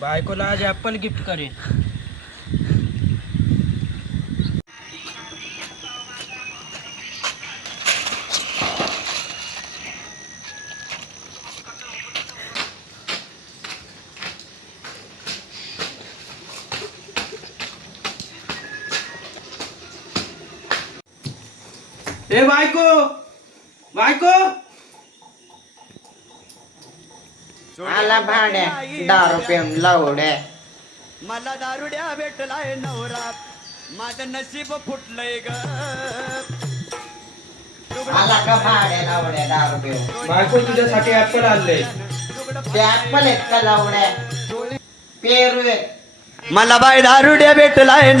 बायकोला आज apple gift करेन. ए बायको, बायको, आला भाड्या दारू पिऊन लावड्या. मला दारुड्या भेटलाय नवरा, माझं नशीब फुटलंय ग. आला का भाड्या लावड्या दारू पिऊन. बायको तुझ्यासाठी ऍपल आणलंय. ते ऍपल आहेत का लावड्या? पेरू आहेत. मला बाय दारुड्या भेटलाय